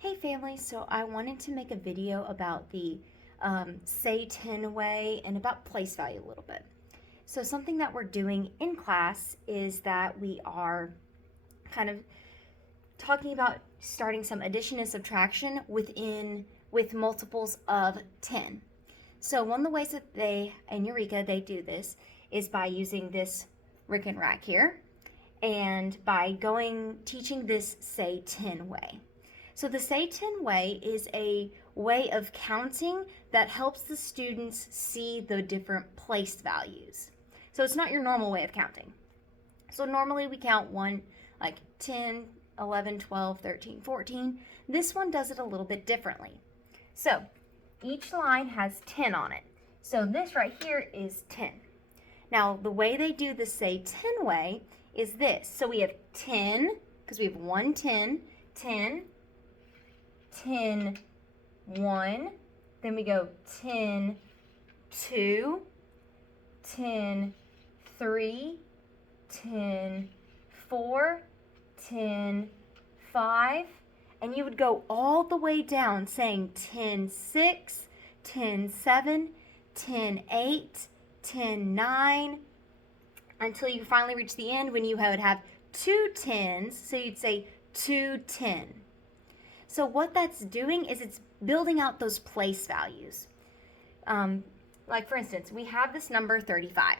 Hey family, so I wanted to make a video about the say 10 way and about place value a little bit. So something that we're doing in class is that we are kind of talking about starting some addition and subtraction with multiples of 10. So one of the ways that in Eureka, they do this is by using this Rick and Rack here and by teaching this say 10 way. So the say 10 way is a way of counting that helps the students see the different place values. So it's not your normal way of counting. So normally we count like 10, 11, 12, 13, 14. This one does it a little bit differently. So each line has 10 on it. So this right here is 10. Now the way they do the say 10 way is this. So we have 10, because we have 1, 10, 10, 10, 1, then we go 10, 2, 10, 3, 10, 4, 10, 5, and you would go all the way down saying 10, 6, 10, 7, 10, 8, 10, 9, until you finally reach the end when you would have 2 10s, so you'd say 2, 10. So what that's doing is it's building out those place values. Like for instance, we have this number 35.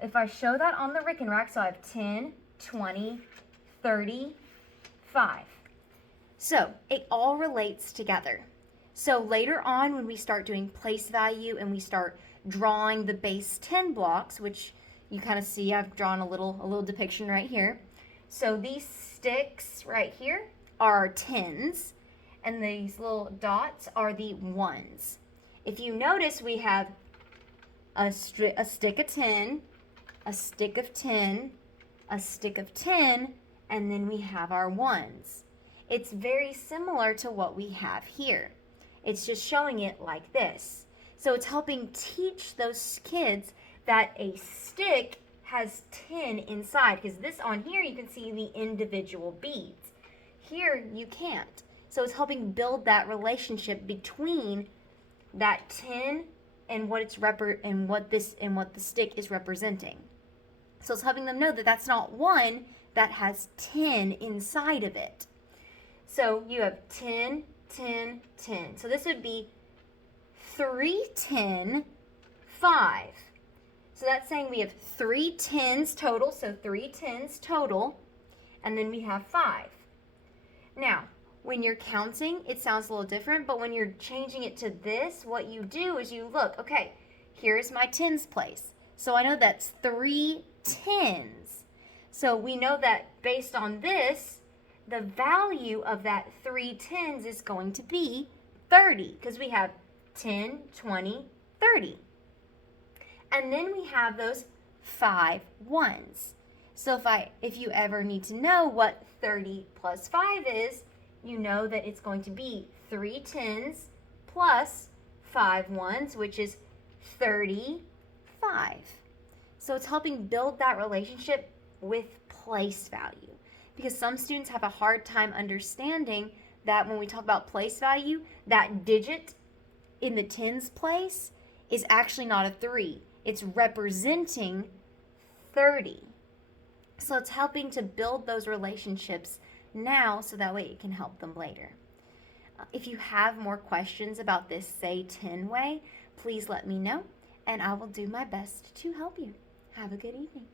If I show that on the Rick and Rack, so I have 10, 20, 30, 5. So it all relates together. So later on when we start doing place value and we start drawing the base 10 blocks, which you kind of see I've drawn a little depiction right here. So these sticks right here are 10s, and these little dots are the 1s. If you notice, we have a stick of 10, a stick of 10, a stick of 10, and then we have our 1s. It's very similar to what we have here. It's just showing it like this. So it's helping teach those kids that a stick has 10 inside, because this on here you can see the individual beads. Here you can't. So it's helping build that relationship between that 10 and what the stick is representing. So it's helping them know that that's not one that has 10 inside of it. So you have 10, 10, 10. So this would be 3, 10, 5. So that's saying we have 3 10s total, so 3 10s total, and then we have 5. Now, when you're counting, it sounds a little different, but when you're changing it to this, what you do is you look, okay, here's my tens place. So I know that's 3 10s. So we know that based on this, the value of that 3 10s is going to be 30, because we have 10, 20, 30. And then we have those 5 1s. So if you ever need to know what 30 plus 5 is, you know that it's going to be 3 10s plus 5 1s, which is 35. So it's helping build that relationship with place value, because some students have a hard time understanding that when we talk about place value, that digit in the tens place is actually not a 3. It's representing 30. So it's helping to build those relationships now so that way it can help them later. If you have more questions about this say 10 way, please let me know and I will do my best to help you. Have a good evening.